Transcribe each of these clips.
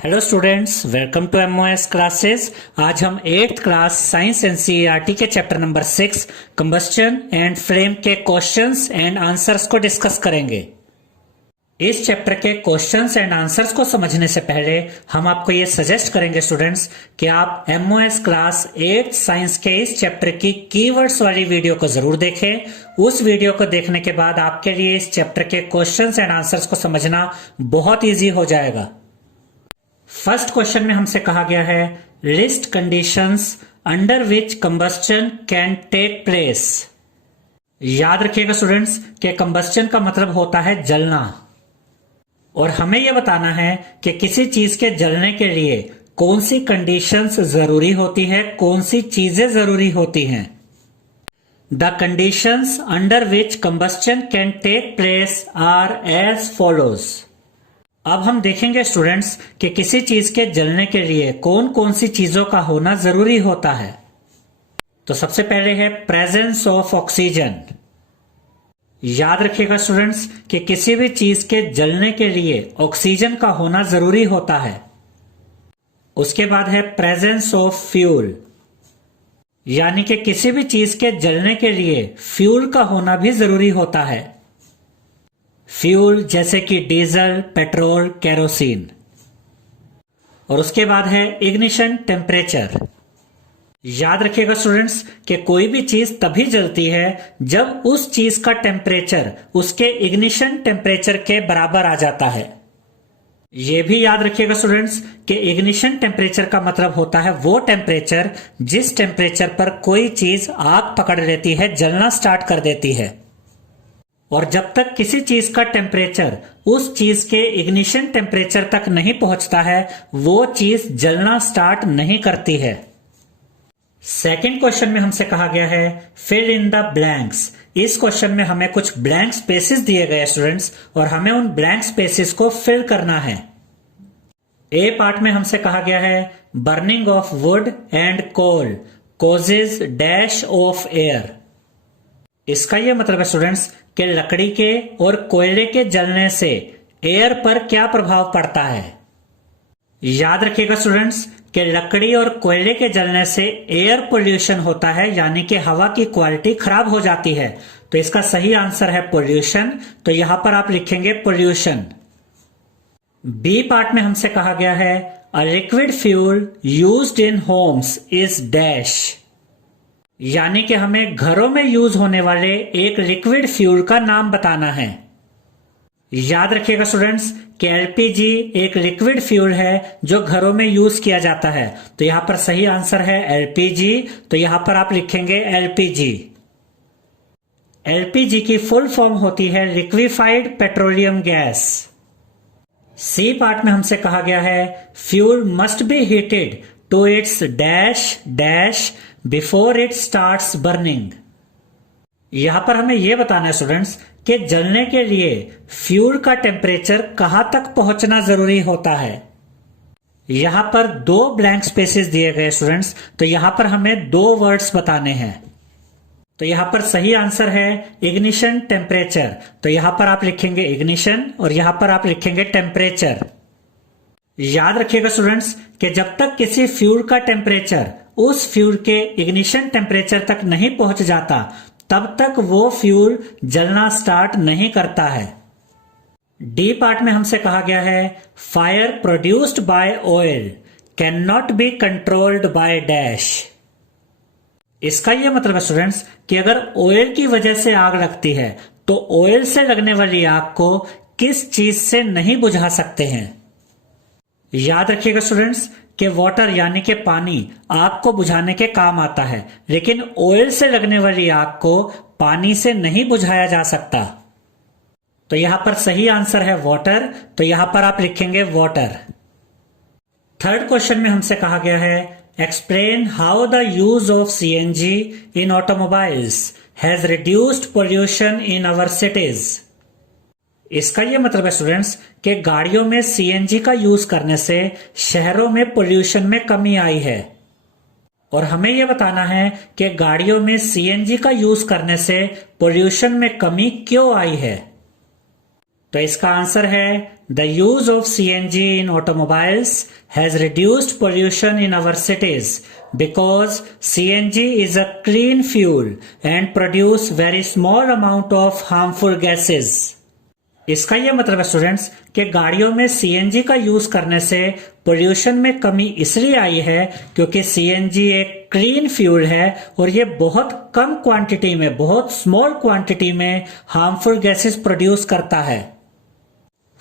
Hello students, welcome to MOS classes. आज हम 8th class science NCERT के chapter number 6 combustion and flame के questions and answers को discuss करेंगे। इस चैप्टर के क्वेश्चंस एंड आंसर्स को समझने से पहले हम आपको ये सजेस्ट करेंगे स्टूडेंट्स कि आप एमओएस क्लास 8 साइंस के इस चैप्टर की कीवर्ड्स वाली वीडियो को जरूर देखें। उस वीडियो को देखने के बाद आपके लिए इस चैप्टर के क्वेश्चंस एंड आंसर्स को समझना बहुत ईजी हो जाएगा। फर्स्ट क्वेश्चन में हमसे कहा गया है list conditions under which combustion can take place. याद रखिएगा स्टूडेंट्स कि कंबस्टन का मतलब होता है जलना, और हमें यह बताना है कि किसी चीज के जलने के लिए कौन सी कंडीशंस जरूरी होती है, कौन सी चीजें जरूरी होती हैं। The conditions under which combustion can take place are as follows. अब हम देखेंगे स्टूडेंट्स कि किसी चीज के जलने के लिए कौन कौन सी चीजों का होना जरूरी होता है। तो सबसे पहले है प्रेजेंस ऑफ ऑक्सीजन। याद रखिएगा स्टूडेंट्स कि किसी भी चीज के जलने के लिए ऑक्सीजन का होना जरूरी होता है। उसके बाद है प्रेजेंस ऑफ फ्यूल, यानी कि किसी भी चीज के जलने के लिए फ्यूल का होना भी जरूरी होता है। फ्यूल जैसे कि डीजल, पेट्रोल, केरोसिन। और उसके बाद है इग्निशन टेम्परेचर। याद रखिएगा स्टूडेंट्स कि कोई भी चीज तभी जलती है जब उस चीज का टेम्परेचर उसके इग्निशन टेम्परेचर के बराबर आ जाता है। यह भी याद रखिएगा स्टूडेंट्स कि इग्निशन टेम्परेचर का मतलब होता है वो टेम्परेचर जिस टेम्परेचर पर कोई चीज आग पकड़ लेती है, जलना स्टार्ट कर देती है। और जब तक किसी चीज का टेम्परेचर उस चीज के इग्निशन टेम्परेचर तक नहीं पहुंचता है, वो चीज जलना स्टार्ट नहीं करती है। सेकंड क्वेश्चन में हमसे कहा गया है फिल इन द ब्लैंक्स। इस क्वेश्चन में हमें कुछ ब्लैंक स्पेसेस दिए गए स्टूडेंट्स, और हमें उन ब्लैंक स्पेसेस को फिल करना है। ए पार्ट में हमसे कहा गया है burning of wood and coal causes dash of air. इसका यह मतलब है स्टूडेंट्स कि लकड़ी के और कोयले के जलने से एयर पर क्या प्रभाव पड़ता है। याद रखिएगा स्टूडेंट्स कि लकड़ी और कोयले के जलने से एयर पोल्यूशन होता है, यानी कि हवा की क्वालिटी खराब हो जाती है। तो इसका सही आंसर है पोल्यूशन। तो यहां पर आप लिखेंगे पोल्यूशन। बी पार्ट में हमसे कहा गया है a liquid fuel used in Holmes is dash, यानी कि हमें घरों में यूज होने वाले एक लिक्विड फ्यूल का नाम बताना है। याद रखिएगा स्टूडेंट्स कि एलपीजी एक लिक्विड फ्यूल है जो घरों में यूज किया जाता है। तो यहां पर सही आंसर है एलपीजी। तो यहां पर आप लिखेंगे एलपीजी। एलपीजी की फुल फॉर्म होती है liquefied petroleum gas. C part में हमसे कहा गया है fuel must be heated to its dash dash before it starts burning. यहां पर हमें यह बताना है स्टूडेंट्स कि जलने के लिए फ्यूल का टेम्परेचर कहां तक पहुंचना जरूरी होता है। यहां पर दो ब्लैंक स्पेसेस दिए गए स्टूडेंट्स, तो यहां पर हमें दो वर्ड्स बताने हैं। तो यहां पर सही आंसर है इग्निशन टेम्परेचर। तो यहां पर आप लिखेंगे इग्निशन और यहां पर आप लिखेंगे टेम्परेचर। याद रखिएगा स्टूडेंट्स कि जब तक किसी फ्यूल का टेम्परेचर उस फ्यूल के इग्निशन टेम्परेचर तक नहीं पहुंच जाता, तब तक वो फ्यूल जलना स्टार्ट नहीं करता है। डी पार्ट में हमसे कहा गया है fire produced by oil can not be controlled by dash. इसका यह मतलब है स्टूडेंट्स कि अगर ऑयल की वजह से आग लगती है तो ऑयल से लगने वाली आग को किस चीज से नहीं बुझा सकते हैं। याद रखिएगा स्टूडेंट्स कि वाटर यानी कि पानी आग को बुझाने के काम आता है, लेकिन ऑयल से लगने वाली आग को पानी से नहीं बुझाया जा सकता। तो यहां पर सही आंसर है वाटर। तो यहां पर आप लिखेंगे वाटर। थर्ड क्वेश्चन में हमसे कहा गया है explain how the use of CNG in automobiles has reduced pollution in our cities. इसका यह मतलब है स्टूडेंट्स कि गाड़ियों में सीएनजी का यूज करने से शहरों में पोल्यूशन में कमी आई है। और हमें यह बताना है कि गाड़ियों में सीएनजी का यूज करने से पोल्यूशन में कमी क्यों आई है। तो इसका आंसर है the use of CNG in automobiles has reduced pollution in our cities because CNG is a clean fuel and produce very small amount of harmful gases. इसका यह मतलब है स्टूडेंट्स कि गाड़ियों में सीएनजी का यूज करने से पोल्यूशन में कमी इसलिए आई है क्योंकि सीएनजी एक क्लीन फ्यूल है और ये बहुत कम क्वांटिटी में, बहुत स्मॉल क्वांटिटी में हार्मफुल गैसेस प्रोड्यूस करता है।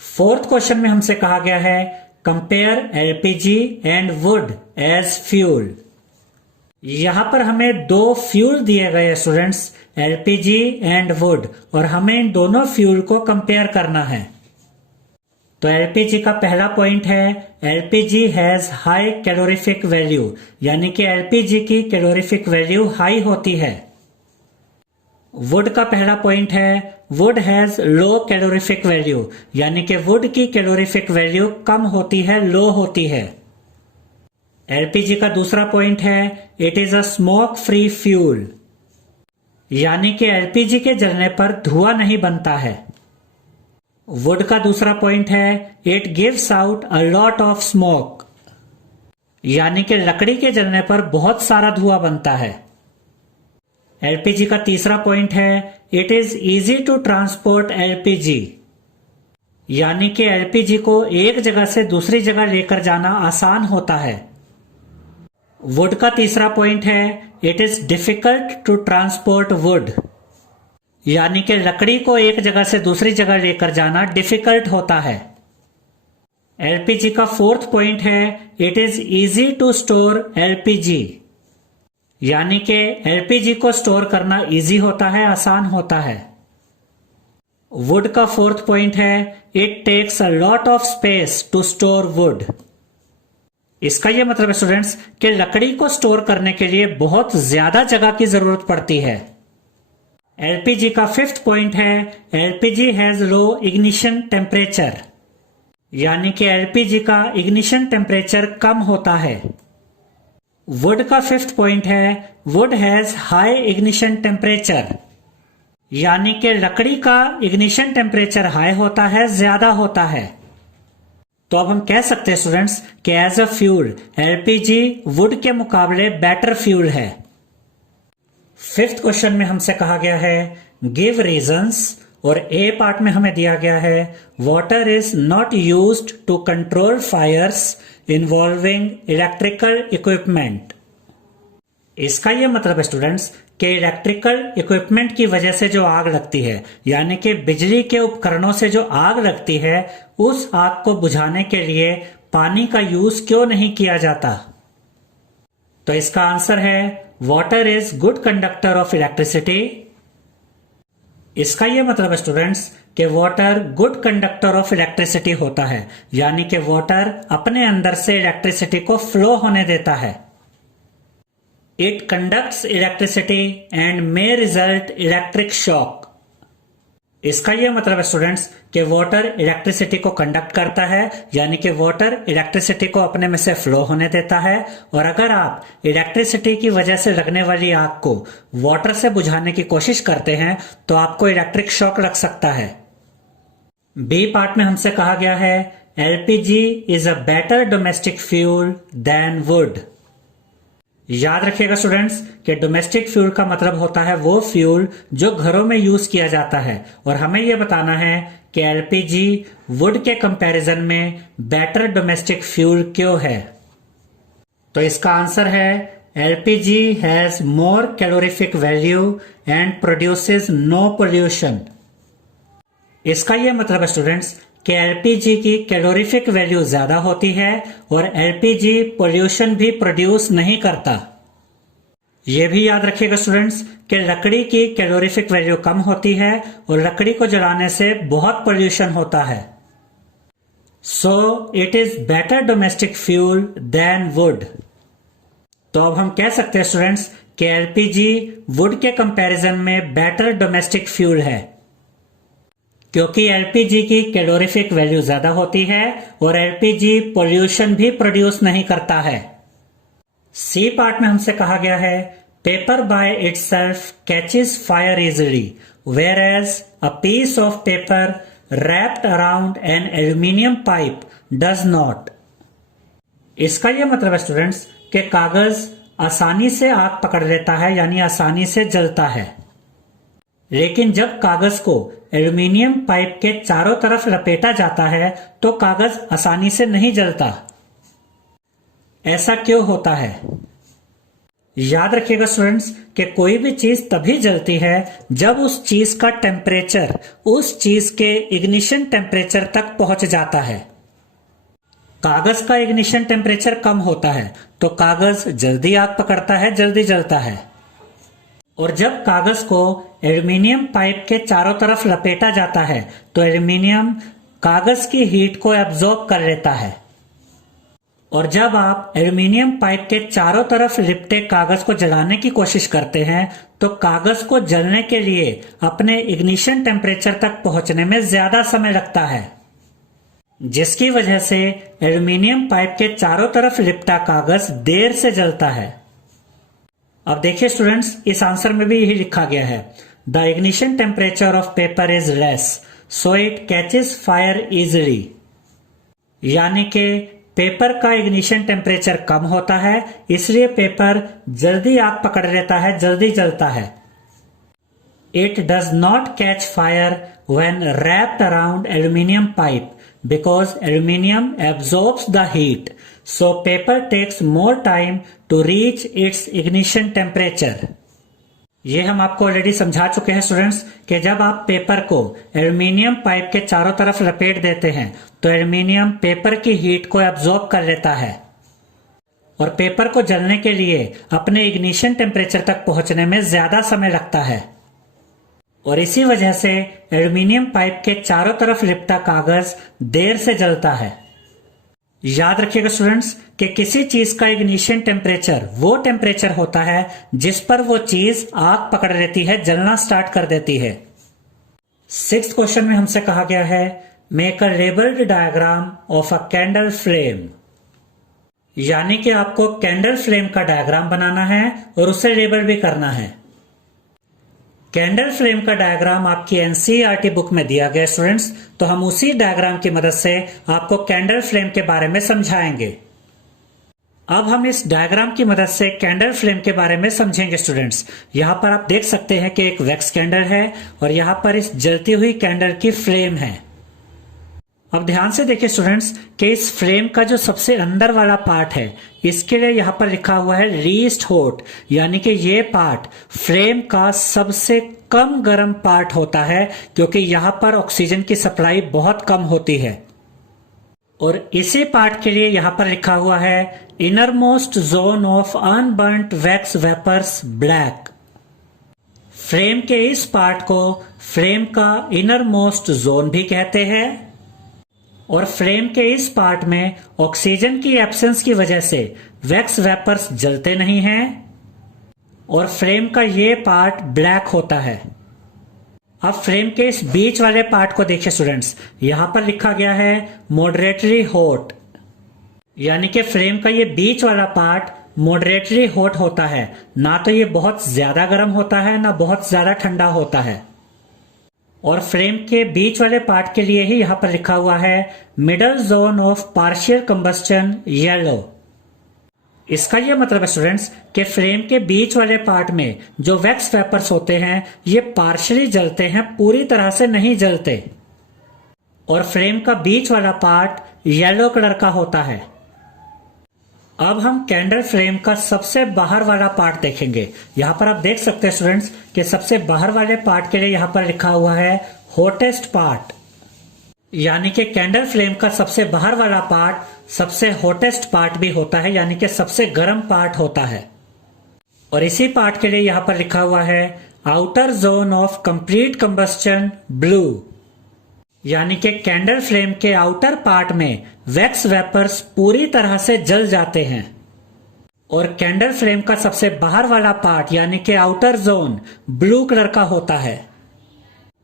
फोर्थ क्वेश्चन में हमसे कहा गया है compare LPG and wood as fuel. यहां पर हमें दो फ्यूल दिए गए स्टूडेंट्स, एलपीजी एंड वुड, और हमें इन दोनों फ्यूल को कंपेयर करना है। तो एलपीजी का पहला पॉइंट है LPG has high calorific value, यानी कि एलपीजी की कैलोरीफिक वैल्यू हाई होती है। वुड का पहला पॉइंट है would has low calorific value, यानी कि वुड की कैलोरीफिक वैल्यू कम होती है, लो होती है। एलपीजी का दूसरा पॉइंट है it is a smoke free fuel, यानी कि एलपीजी के जलने पर धुआं नहीं बनता है। वुड का दूसरा पॉइंट है it gives out a lot of smoke, यानी कि लकड़ी के जलने पर बहुत सारा धुआं बनता है। एलपीजी का तीसरा पॉइंट है it is easy to transport LPG, यानी कि एलपीजी को एक जगह से दूसरी जगह लेकर जाना आसान होता है। वुड का तीसरा पॉइंट है it is difficult to transport wood, यानी कि लकड़ी को एक जगह से दूसरी जगह लेकर जाना डिफिकल्ट होता है। एलपीजी का फोर्थ पॉइंट है it is easy to store LPG, यानी कि एलपीजी को स्टोर करना इजी होता है, आसान होता है। वुड का फोर्थ पॉइंट है it takes a lot of space to store wood. इसका यह मतलब है स्टूडेंट्स कि लकड़ी को स्टोर करने के लिए बहुत ज्यादा जगह की जरूरत पड़ती है। एलपीजी का फिफ्थ पॉइंट है LPG has low ignition temperature, यानी कि एलपीजी का इग्निशन टेम्परेचर कम होता है। वुड का फिफ्थ पॉइंट है would has high ignition temperature, यानी कि लकड़ी का इग्निशन टेम्परेचर हाई होता है, ज्यादा होता है। तो अब हम कह सकते हैं स्टूडेंट्स कि as a fuel LPG wood के मुकाबले बेटर फ्यूल है। फिफ्थ क्वेश्चन में हमसे कहा गया है गिव रीजंस, और ए पार्ट में हमें दिया गया है water is not used to control fires involving electrical equipment. इसका यह मतलब है स्टूडेंट्स कि इलेक्ट्रिकल इक्विपमेंट की वजह से जो आग लगती है, यानी कि बिजली के उपकरणों से जो आग लगती है, उस आग को बुझाने के लिए पानी का यूज क्यों नहीं किया जाता। तो इसका आंसर है water is good conductor of electricity. इसका यह मतलब है स्टूडेंट्स कि water good conductor of electricity होता है, यानी कि वाटर अपने अंदर से इलेक्ट्रिसिटी को फ्लो होने देता है। It conducts electricity and may result electric shock. इसका यह मतलब है स्टूडेंट्स कि वाटर इलेक्ट्रिसिटी को कंडक्ट करता है, यानी कि वाटर इलेक्ट्रिसिटी को अपने में से फ्लो होने देता है, और अगर आप इलेक्ट्रिसिटी की वजह से लगने वाली आग को वाटर से बुझाने की कोशिश करते हैं तो आपको इलेक्ट्रिक शॉक लग सकता है। बी पार्ट में हमसे कहा गया है LPG is a better domestic fuel than wood. याद रखिएगा स्टूडेंट्स कि डोमेस्टिक फ्यूल का मतलब होता है वो फ्यूल जो घरों में यूज किया जाता है, और हमें यह बताना है कि एलपीजी वुड के कंपैरिजन में बेटर डोमेस्टिक फ्यूल क्यों है। तो इसका आंसर है LPG has more calorific value and produces no pollution. इसका यह मतलब है स्टूडेंट्स कि एलपीजी की कैलोरीफिक वैल्यू ज्यादा होती है और एलपीजी पोल्यूशन भी प्रोड्यूस नहीं करता। यह भी याद रखिएगा स्टूडेंट्स कि लकड़ी की कैलोरीफिक वैल्यू कम होती है और लकड़ी को जलाने से बहुत पोल्यूशन होता है। So it is better domestic fuel than wood. तो अब हम कह सकते हैं स्टूडेंट्स कि एलपीजी वुड के कंपैरिजन में बेटर डोमेस्टिक फ्यूल है, क्योंकि एलपीजी की कैलोरीफिक वैल्यू ज्यादा होती है और एलपीजी पोल्यूशन भी प्रोड्यूस नहीं करता है। सी पार्ट में हमसे कहा गया है paper by itself catches fire easily whereas a piece of paper wrapped around an aluminium pipe does not। इसका यह मतलब है स्टूडेंट्स कि कागज आसानी से आग पकड़ लेता है यानी आसानी से जलता है, लेकिन जब कागज को एल्यूमीनियम पाइप के चारों तरफ लपेटा जाता है तो कागज आसानी से नहीं जलता। ऐसा क्यों होता है? याद रखिएगा स्टूडेंट्स कि कोई भी चीज तभी जलती है जब उस चीज का टेम्परेचर उस चीज के इग्निशन टेम्परेचर तक पहुंच जाता है। कागज का इग्निशन टेम्परेचर कम होता है तो कागज जल्दी आग पकड़ता है, जल्दी जलता है। और जब कागज को एल्यूमीनियम पाइप के चारों तरफ लपेटा जाता है तो एल्यूमीनियम कागज की हीट को एब्जॉर्ब कर लेता है। और जब आप एल्यूमीनियम पाइप के चारों तरफ लिपटे कागज को जलाने की कोशिश करते हैं तो कागज को जलने के लिए अपने इग्निशन टेम्परेचर तक पहुंचने में ज्यादा समय लगता है, जिसकी वजह से एल्यूमीनियम पाइप के चारों तरफ लिपटा कागज देर से जलता है। अब देखिए स्टूडेंट्स, इस आंसर में भी यही लिखा गया है, the ignition temperature of paper is less so it catches fire easily. यानी कि पेपर का इग्निशन टेम्परेचर कम होता है इसलिए पेपर जल्दी आग पकड़ लेता है, जल्दी जलता है। It does not catch fire when wrapped around aluminium pipe because aluminium absorbs the heat, so paper takes more time to reach its ignition temperature। ये हम आपको ऑलरेडी समझा चुके हैं स्टूडेंट्स कि जब आप पेपर को एल्यूमीनियम पाइप के चारों तरफ लपेट देते हैं तो एल्यूमीनियम पेपर की हीट को एब्जॉर्ब कर लेता है और पेपर को जलने के लिए अपने इग्निशन टेम्परेचर तक पहुंचने में ज्यादा समय लगता है। और इसी वजह से एल्यूमीनियम पाइप के चारों तरफ लिपटा कागज देर से जलता है। याद रखिएगा स्टूडेंट्स कि किसी चीज का इग्निशन टेम्परेचर वो टेम्परेचर होता है जिस पर वो चीज आग पकड़ लेती है, जलना स्टार्ट कर देती है। 6th क्वेश्चन में हमसे कहा गया है make a labelled diagram of a candle flame. यानी कि आपको कैंडल फ्लेम का डायग्राम बनाना है और उसे लेबल भी करना है। कैंडल फ्लेम का डायग्राम आपकी एनसीईआरटी बुक में दिया गया स्टूडेंट्स, तो हम उसी डायग्राम की मदद से आपको कैंडल फ्लेम के बारे में समझाएंगे। अब हम इस डायग्राम की मदद से कैंडल फ्लेम के बारे में समझेंगे स्टूडेंट्स। यहाँ पर आप देख सकते हैं कि एक वैक्स कैंडल है और यहाँ पर इस जलती हुई कैंडल की फ्लेम है। अब ध्यान से देखिए स्टूडेंट्स कि इस फ्लेम का जो सबसे अंदर वाला पार्ट है इसके लिए यहाँ पर लिखा हुआ है लीस्ट हॉट, यानी कि ये पार्ट फ्लेम का सबसे कम गर्म पार्ट होता है क्योंकि यहाँ पर ऑक्सीजन की सप्लाई बहुत कम होती है। और इसी पार्ट के लिए यहाँ पर लिखा हुआ है inner most zone of unburnt wax vapours black. Flame के इस पार्ट को फ्लेम का इनर मोस्ट जोन भी कहते हैं और फ्लेम के इस पार्ट में ऑक्सीजन की एब्सेंस की वजह से वैक्स वेपर्स जलते नहीं हैं और फ्लेम का ये पार्ट ब्लैक होता है। अब फ्लेम के इस बीच वाले पार्ट को देखिए स्टूडेंट्स, यहां पर लिखा गया है मॉडरेटली हॉट, यानी कि फ्लेम का ये बीच वाला पार्ट मॉडरेटली हॉट होता है, ना तो ये बहुत ज्यादा गर्म होता है ना बहुत ज्यादा ठंडा होता है। और फ्लेम के बीच वाले पार्ट के लिए ही यहां पर लिखा हुआ है middle zone of partial combustion yellow. इसका यह मतलब है स्टूडेंट्स कि फ्लेम के बीच वाले पार्ट में जो वैक्स वेपर्स होते हैं ये पार्शियली जलते हैं, पूरी तरह से नहीं जलते। और फ्लेम का बीच वाला पार्ट येलो कलर का होता है। अब हम कैंडल फ्लेम का सबसे बाहर वाला पार्ट देखेंगे। यहां पर आप देख सकते हैं स्टूडेंट्स कि सबसे बाहर वाले पार्ट के लिए यहां पर लिखा हुआ है हॉटेस्ट पार्ट, यानी कि कैंडल फ्लेम का सबसे बाहर वाला पार्ट सबसे हॉटेस्ट पार्ट भी होता है, यानी कि सबसे गर्म पार्ट होता है। और इसी पार्ट के लिए यहां पर लिखा हुआ है outer zone of complete combustion blue, यानी कि कैंडल फ्लेम के आउटर पार्ट में वैक्स वेपर्स पूरी तरह से जल जाते हैं। और कैंडल फ्लेम का सबसे बाहर वाला पार्ट यानी कि आउटर जोन ब्लू कलर का होता है।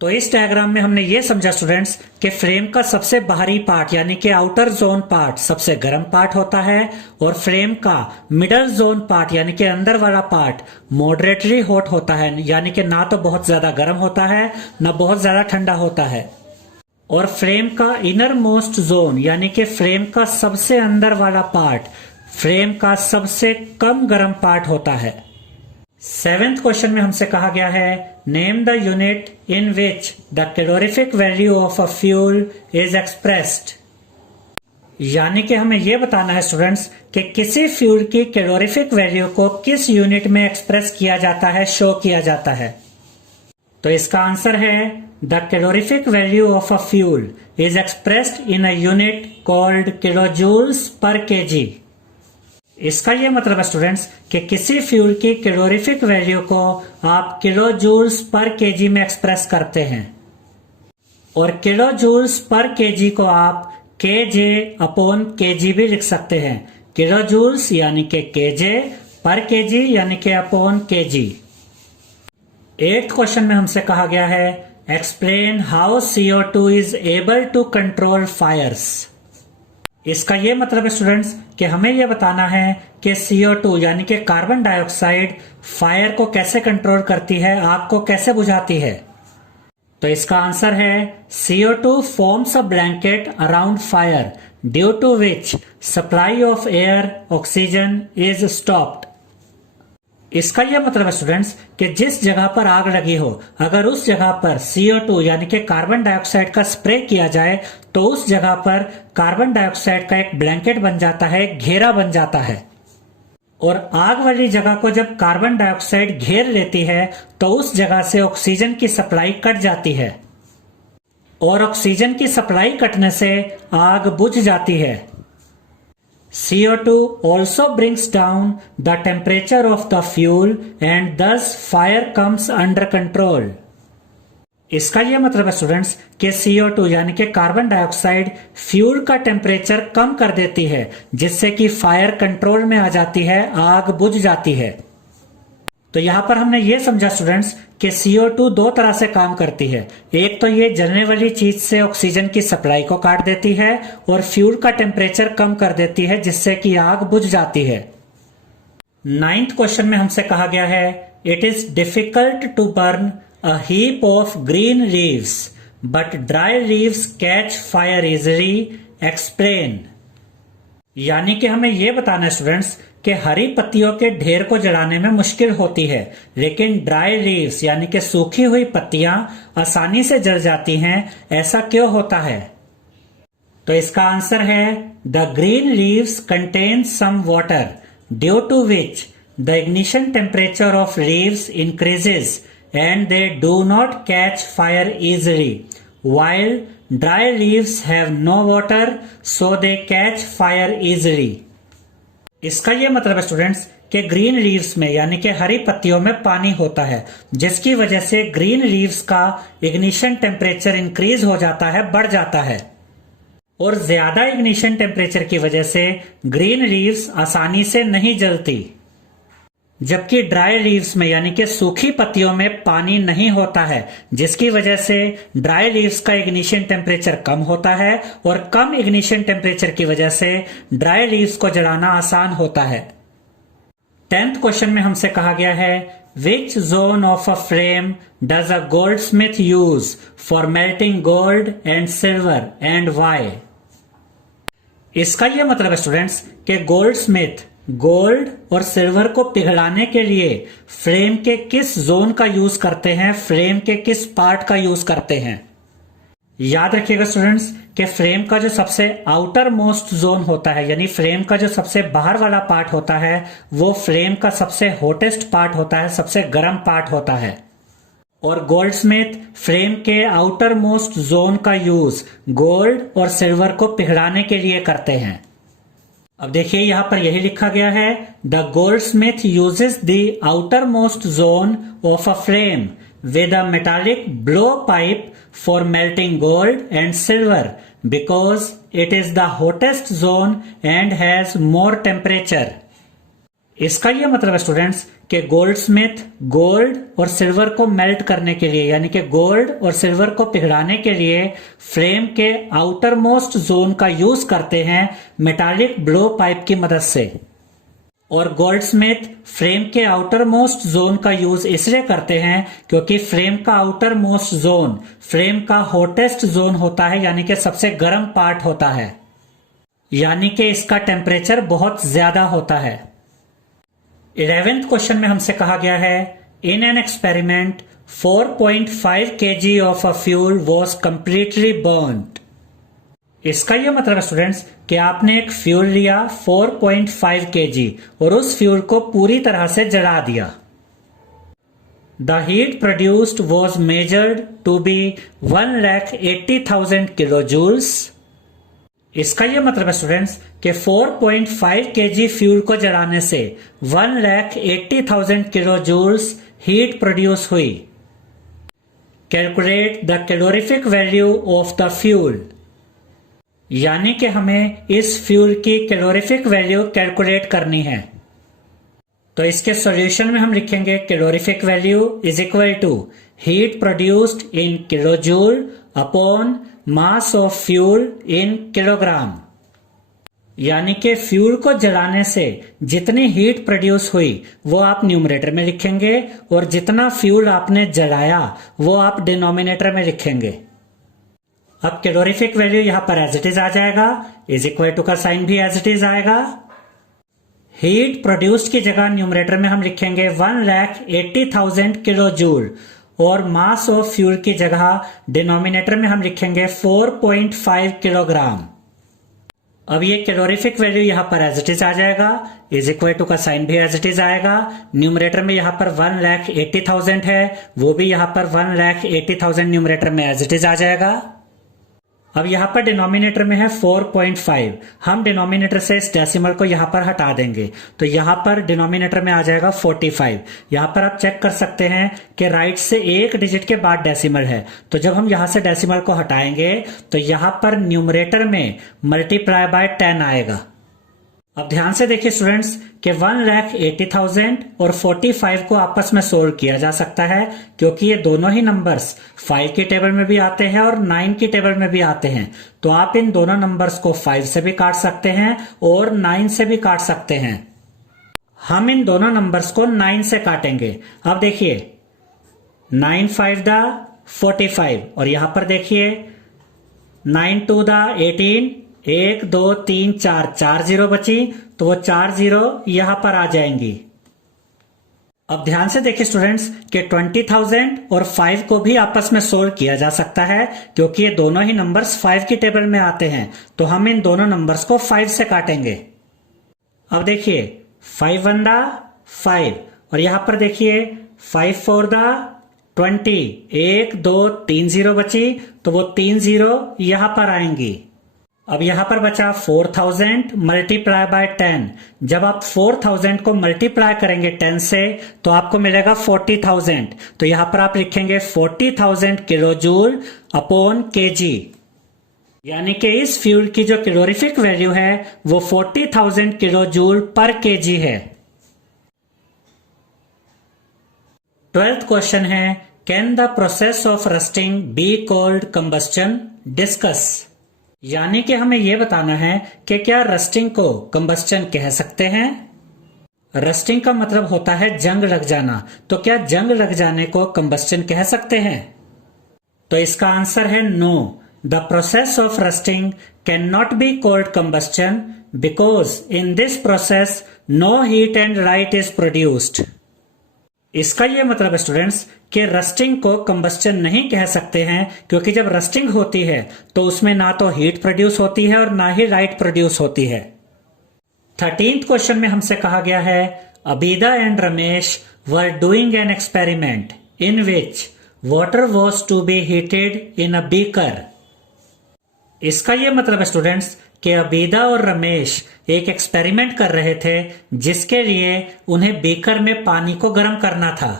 तो इस डायग्राम में हमने ये समझा स्टूडेंट्स कि फ्लेम का सबसे बाहरी पार्ट यानी कि आउटर जोन पार्ट सबसे गर्म पार्ट होता है और फ्लेम का मिडल जोन पार्ट यानी कि अंदर वाला पार्ट मॉडरेटली हॉट होता है, यानी कि ना तो बहुत ज्यादा गर्म होता है ना बहुत ज्यादा ठंडा होता है। और फ्रेम का इनर मोस्ट जोन यानी कि फ्रेम का सबसे अंदर वाला पार्ट फ्रेम का सबसे कम गर्म पार्ट होता है। 7th क्वेश्चन में हमसे कहा गया है name the unit in which the calorific value of a fuel is expressed. यानी कि हमें यह बताना है स्टूडेंट्स कि किसी फ्यूल की कैलोरीफिक वैल्यू को किस यूनिट में एक्सप्रेस किया जाता है, शो किया जाता है। तो इसका आंसर है the calorific value of a fuel is expressed in a unit called kilojoules per kg. इसका यह मतलब है स्टूडेंट्स कि किसी फ्यूल की कैलोरीफिक वैल्यू को आप किलोजूल्स पर केजी में एक्सप्रेस करते हैं और किलोजूल्स पर केजी को आप केजे अपॉन केजी भी लिख सकते हैं। किलोजूल्स यानी कि केजे, पर केजी यानी कि अपॉन केजी। 8th क्वेश्चन में हमसे कहा गया है explain how CO2 is able to control fires. इसका यह मतलब है स्टूडेंट्स कि हमें यह बताना है कि CO2 यानी कि कार्बन डाइऑक्साइड फायर को कैसे कंट्रोल करती है, आग को कैसे बुझाती है। तो इसका आंसर है CO2 forms a blanket around fire due to which supply of air oxygen is stopped। इसका यह मतलब है स्टूडेंट्स कि जिस जगह पर आग लगी हो अगर उस जगह पर CO2 यानी कि कार्बन डाइऑक्साइड का स्प्रे किया जाए तो उस जगह पर कार्बन डाइऑक्साइड का एक ब्लैंकेट बन जाता है, घेरा बन जाता है। और आग वाली जगह को जब कार्बन डाइऑक्साइड घेर लेती है तो उस जगह से ऑक्सीजन की सप्लाई कट जाती है और ऑक्सीजन की सप्लाई कटने से आग बुझ जाती है। CO2 also brings down the temperature of the fuel and thus fire comes under control। इसका यह मतलब है स्टूडेंट्स कि CO2 यानी कि कार्बन डाइऑक्साइड फ्यूल का टेम्परेचर कम कर देती है जिससे कि फायर कंट्रोल में आ जाती है, आग बुझ जाती है। तो यहां पर हमने ये समझा स्टूडेंट्स कि CO2 दो तरह से काम करती है। एक तो ये जलने वाली चीज से ऑक्सीजन की सप्लाई को काट देती है और फ्यूल का टेम्परेचर कम कर देती है जिससे कि आग बुझ जाती है। 9th क्वेश्चन में हमसे कहा गया है it is difficult to burn a heap of green leaves but dry leaves catch fire easily, explain। यानी कि हमें यह बताना है स्टूडेंट्स कि हरी पत्तियों के ढेर को जलाने में मुश्किल होती है लेकिन ड्राई लीव्स यानी कि सूखी हुई पत्तियां आसानी से जल जाती हैं। ऐसा क्यों होता है? तो इसका आंसर है the green leaves contain some water due to which the ignition temperature of leaves increases and they do not catch fire easily, while dry leaves have no water so they catch fire easily। इसका यह मतलब है students कि green leaves में यानी कि हरी पत्तियों में पानी होता है जिसकी वजह से ग्रीन लीव्स का इग्निशन टेम्परेचर इंक्रीज हो जाता है, बढ़ जाता है और ज्यादा इग्निशन टेम्परेचर की वजह से ग्रीन लीव्स आसानी से नहीं जलती। जबकि ड्राई लीव्स में यानी कि सूखी पत्तियों में पानी नहीं होता है जिसकी वजह से ड्राई लीव्स का इग्निशन टेम्परेचर कम होता है और कम इग्निशन टेम्परेचर की वजह से ड्राई लीव्स को जलाना आसान होता है। 10th क्वेश्चन में हमसे कहा गया है which zone of a flame does a goldsmith use for melting gold and silver and why. इसका यह मतलब है स्टूडेंट्स कि गोल्ड स्मिथ गोल्ड और सिल्वर को पिघलाने के लिए फ्लेम के किस जोन का यूज करते हैं, फ्लेम के किस पार्ट का यूज करते हैं। याद रखिएगा स्टूडेंट्स कि फ्लेम का जो सबसे आउटर मोस्ट जोन होता है यानी फ्लेम का जो सबसे बाहर वाला पार्ट होता है वो फ्लेम का सबसे हॉटेस्ट पार्ट होता है, सबसे गर्म पार्ट होता है। और गोल्डस्मिथ फ्लेम के आउटर मोस्ट जोन का यूज गोल्ड और सिल्वर को पिघलाने के लिए करते हैं। अब देखिए यहां पर यही लिखा गया है the Goldsmith uses the outer most zone of a flame with a metallic blowpipe for melting gold and silver because it is the hottest zone and has more temperature। इसका यह मतलब है स्टूडेंट्स कि गोल्डस्मिथ गोल्ड और silver को melt करने के लिए यानी कि गोल्ड और सिल्वर को पिघलाने के लिए फ्लेम के आउटर मोस्ट जोन का यूज करते हैं मेटालिक ब्लो पाइप की मदद से। और गोल्डस्मिथ फ्रेम के आउटर मोस्ट जोन का यूज इसलिए करते हैं क्योंकि फ्रेम का आउटर मोस्ट जोन फ्रेम का हॉटेस्ट जोन होता है, यानी कि सबसे गर्म पार्ट होता है, यानी कि इसका टेम्परेचर बहुत ज्यादा होता है। 11th क्वेश्चन में हमसे कहा गया है in an experiment 4.5 kg of a fuel was completely burned. इसका यह मतलब है स्टूडेंट्स कि आपने एक फ्यूल लिया 4.5 kg और उस फ्यूल को पूरी तरह से जला दिया। The heat produced was measured to be 1,80,000 kilo joules. इसका यह मतलब है स्टूडेंट्स कि 4.5 kg फ्यूल को जलाने से 1,80,000 किलो जूल्स हीट प्रोड्यूस हुई। Calculate the calorific value of the fuel, यानी कि हमें इस फ्यूल की कैलोरीफिक वैल्यू कैलकुलेट करनी है। तो इसके सॉल्यूशन में हम लिखेंगे calorific value is equal to heat produced in kilo joule upon mass of fuel in kilogram, यानी कि फ्यूल को जलाने से जितनी हीट प्रोड्यूस हुई वो आप न्यूमरेटर में लिखेंगे और जितना फ्यूल आपने जलाया वो आप डिनोमिनेटर में लिखेंगे। अब कैलोरीफिक वैल्यू यहां पर एज इट इज आ जाएगा, इज इक्वल टू का साइन भी एज इट इज आएगा। हीट प्रोड्यूस्ड की जगह न्यूमरेटर में हम लिखेंगे 1,80,000 किलो जूल और मास ऑफ फ्यूल की जगह डिनोमिनेटर में हम लिखेंगे 4.5 किलोग्राम। अब ये कैलोरीफिक वैल्यू यहां पर एज इट इज आ जाएगा, इज इक्वल टू का साइन भी एज इट इज आएगा। न्यूमरेटर में यहां पर 1,80,000 है, वो भी यहां पर 1,80,000 न्यूमरेटर में एज इट इज आ जाएगा। अब यहां पर डिनोमिनेटर में है 4.5, हम डिनोमिनेटर से इस डेसिमल को यहां पर हटा देंगे तो यहां पर डिनोमिनेटर में आ जाएगा 45। यहां पर आप चेक कर सकते हैं कि राइट से एक डिजिट के बाद डेसिमल है, तो जब हम यहां से डेसिमल को हटाएंगे तो यहां पर न्यूमरेटर में मल्टीप्लाई बाय 10 आएगा। अब ध्यान से देखिए स्टूडेंट्स कि 1,80,000 और 45 को आपस में सोल्व किया जा सकता है क्योंकि ये दोनों ही नंबर्स 5 की टेबल में भी आते हैं और 9 की टेबल में भी आते हैं। तो आप इन दोनों नंबर्स को 5 से भी काट सकते हैं और 9 से भी काट सकते हैं। हम इन दोनों नंबर्स को 9 से काटेंगे। अब देखिए 9 5 दा 45 और यहां पर देखिए 9 2 दा 18, 1 2 3 4 4 जीरो बची तो वो 4 जीरो यहां पर आ जाएंगी। अब ध्यान से देखिए स्टूडेंट्स कि 20,000 और 5 को भी आपस में सोल्व किया जा सकता है क्योंकि ये दोनों ही नंबर्स 5 की टेबल में आते हैं। तो हम इन दोनों नंबर्स को 5 से काटेंगे। अब देखिए 5 1 दा 5 और यहां पर देखिए 5 4 दा 20, 1 2 3 जीरो बची तो वो 3 जीरो यहां पर आएंगी। अब यहां पर बचा 4,000 मल्टीप्लाई बाय 10। जब आप 4,000 को मल्टीप्लाई करेंगे 10 से तो आपको मिलेगा 40,000। तो यहां पर आप लिखेंगे 40,000 किलो जूल अपॉन केजी, यानी कि इस फ्यूल की जो कैलोरीफिक वैल्यू है वो 40,000 किलो जूल पर केजी है। 12th क्वेश्चन है can the process of rusting B called combustion? Discuss, यानी कि हमें यह बताना है कि क्या रस्टिंग को कंबस्टन कह सकते हैं। रस्टिंग का मतलब होता है जंग लग जाना, तो क्या जंग लग जाने को कंबस्टन कह सकते हैं? तो इसका आंसर है no. The process of rusting can not be called combustion because in this process no heat and light is produced. इसका यह मतलब है स्टूडेंट्स कि रस्टिंग को कंबस्टन नहीं कह सकते हैं क्योंकि जब रस्टिंग होती है तो उसमें ना तो हीट प्रोड्यूस होती है और ना ही लाइट प्रोड्यूस होती है। 13th क्वेश्चन में हमसे कहा गया है Abida and Ramesh were doing an experiment in which water was to be heated in a beaker. इसका यह मतलब है स्टूडेंट्स कि अबीदा और रमेश एक एक्सपेरिमेंट कर रहे थे जिसके लिए उन्हें बीकर में पानी को गर्म करना था।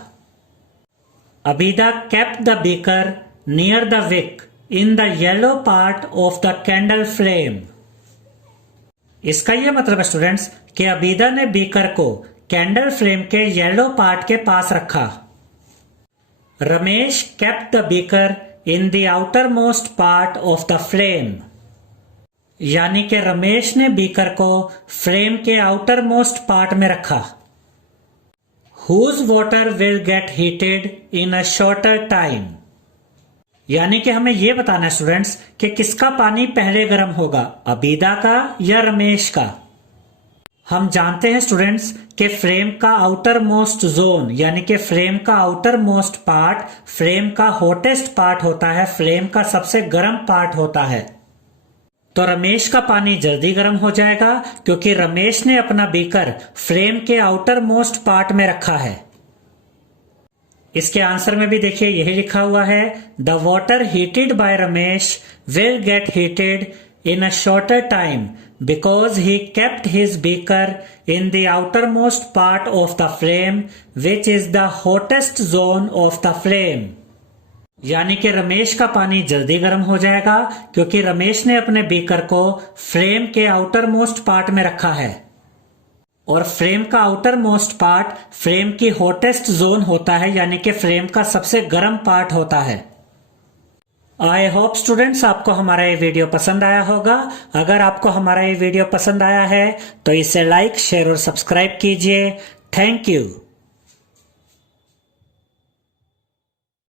अबीदा kept the beaker near the wick in the yellow part of the candle flame। इसका यह मतलब है स्टूडेंट्स कि अबीदा ने बीकर को कैंडल फ्लेम के येलो पार्ट के पास रखा। Ramesh kept the beaker in the outermost part of the flame। यानी कि रमेश ने बीकर को फ्रेम के आउटर मोस्ट पार्ट में रखा। Whose water will get heated in a shorter time? यानी कि हमें यह बताना है स्टूडेंट्स कि किसका पानी पहले गर्म होगा, अबीदा का या रमेश का। हम जानते हैं स्टूडेंट्स कि फ्रेम का आउटर मोस्ट जोन यानी कि फ्रेम का आउटर मोस्ट पार्ट फ्रेम का हॉटेस्ट पार्ट होता है, फ्रेम का सबसे गर्म पार्ट होता है। तो रमेश का पानी जल्दी गर्म हो जाएगा क्योंकि रमेश ने अपना बीकर फ्रेम के आउटर मोस्ट पार्ट में रखा है। इसके आंसर में भी देखिए यही लिखा हुआ है, the water heated bye Ramesh will get heated in a shorter time because he kept his beaker in the outermost part of the flame which is the hottest zone of the flame। यानी कि रमेश का पानी जल्दी गर्म हो जाएगा क्योंकि रमेश ने अपने बीकर को फ्रेम के आउटर मोस्ट पार्ट में रखा है और फ्रेम का आउटर मोस्ट पार्ट फ्रेम की हॉटेस्ट जोन होता है यानी कि फ्रेम का सबसे गर्म पार्ट होता है। आई होप स्टूडेंट्स आपको हमारा ये वीडियो पसंद आया होगा। अगर आपको हमारा ये वीडियो पसंद आया है तो इसे लाइक, शेयर और सब्सक्राइब कीजिए। Thank you.